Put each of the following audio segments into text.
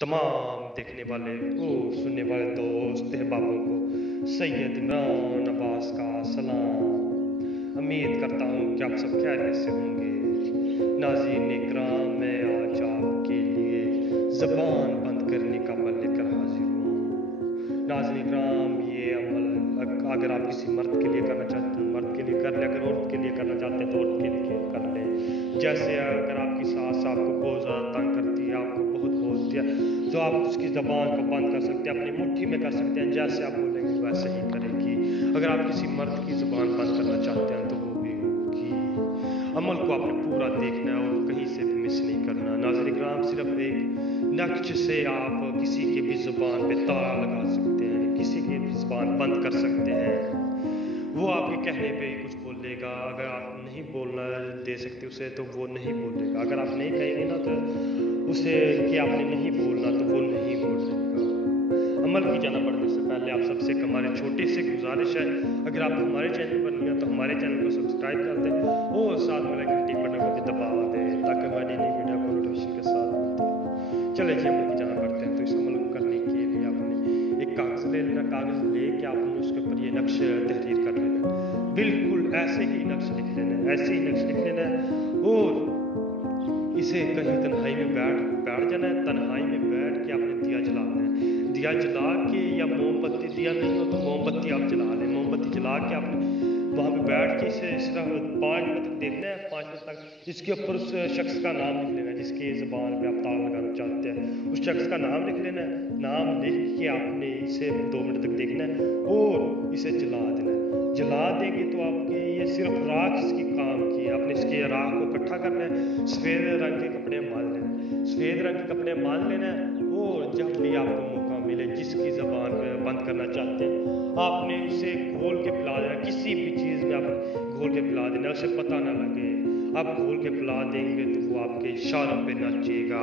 तमाम देखने वाले और सुनने वाले दोस्त अहबाबों को सैयद इमरान अब्बास का सलाम। उम्मीद करता हूँ कि आप सब खैरियत से होंगे। नाज़रीन इकराम, मैं आज आपके लिए ज़बान बंद करने का अमल लेकर हाजिर हूँ। नाज़रीन इकराम, ये अमल अगर आप किसी मर्द के लिए करना चाहते हैं मर्द के लिए कर ले, अगर औरत के लिए करना चाहते हैं तो औरत के लिए कर ले। जैसे अगर आपकी सास आपको बहुत ज़्यादा तंग करती है, आपको बहुत बोलती है, तो आप उसकी ज़बान को बंद कर सकते हैं, अपनी मुट्ठी में कर सकते हैं। जैसे आप बोलेंगे वैसे ही करेगी। अगर आप किसी मर्द की ज़बान बंद करना चाहते हैं तो वो भी होगी। अमल को आपने पूरा देखना है और कहीं से भी मिस नहीं करना। नाज़रीन इकराम, सिर्फ एक नक्श से आप किसी की भी ज़ुबान पे ताला लगा सकते हैं, किसी की भी ज़ुबान बंद कर सकते हैं। वो आपके कहने पे ही कुछ बोलेगा। अगर आप नहीं बोलना दे सकते उसे तो वो नहीं बोलेगा। अगर आप नहीं कहेंगे ना तो उसे कि आपने नहीं बोलना तो वो नहीं बोलेगा। अमल की जाना बढ़ने से पहले आप सबसे हमारे छोटे से गुजारिश है, अगर आप हमारे चैनल पर नहीं हैं तो हमारे चैनल को सब्सक्राइब कर दें और साथ में घंटी बटन को भी दबा दें ताकि हमारी नई वीडियो को नोटिफिकेशन के साथ मिलते हैं। चलिए जी, अमल की जाना बढ़ते हैं। तो इस अमल को करने के लिए आपने एक कागज़ ले लेना। कागज़ लेके आपने उसके ऊपर ये नक्श तहरीर कर लेना। बिल्कुल ऐसे ही नक्श लिख लेना है, ऐसे ही नक्श लिख लेना है और इसे कहीं तन्हाई में बैठ जाना है। तन्हाई में बैठ के आपने दिया जलाना है। दिया जला के, या मोमबत्ती, दिया नहीं हो तो मोमबत्ती आप जला लें। मोमबत्ती जला के आपने वहाँ पे बैठ के इसे सिर्फ 5 मिनट तक देखना है। 5 मिनट तक इसके ऊपर उस शख्स का नाम लिख लेना है जिसकी ज़बान पे आप ताला लगाना चाहते हैं। उस शख्स का नाम लिख लेना है। नाम लिख के आपने इसे 2 मिनट तक देखना है और इसे जला देना है। जला देंगे तो आपके ये सिर्फ राख इसकी काम की है। आपने इसके राख को इकट्ठा करना है। सफ़ेद रंग के कपड़े मान लेना है। सफ़ेद रंग के कपड़े मान लेना है और जब भी आपको मौका मिले जिसकी ज़बान बंद करना चाहते हैं आपने उसे घोल के पिला देना। किसी भी चीज़ में आप घोल के पिला देना, उसे पता ना लगे। आप घोल के पिला देंगे तो वो आपके इशारों पे नाचेगा।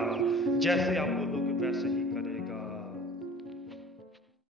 जैसे आप बोलोगे वैसे ही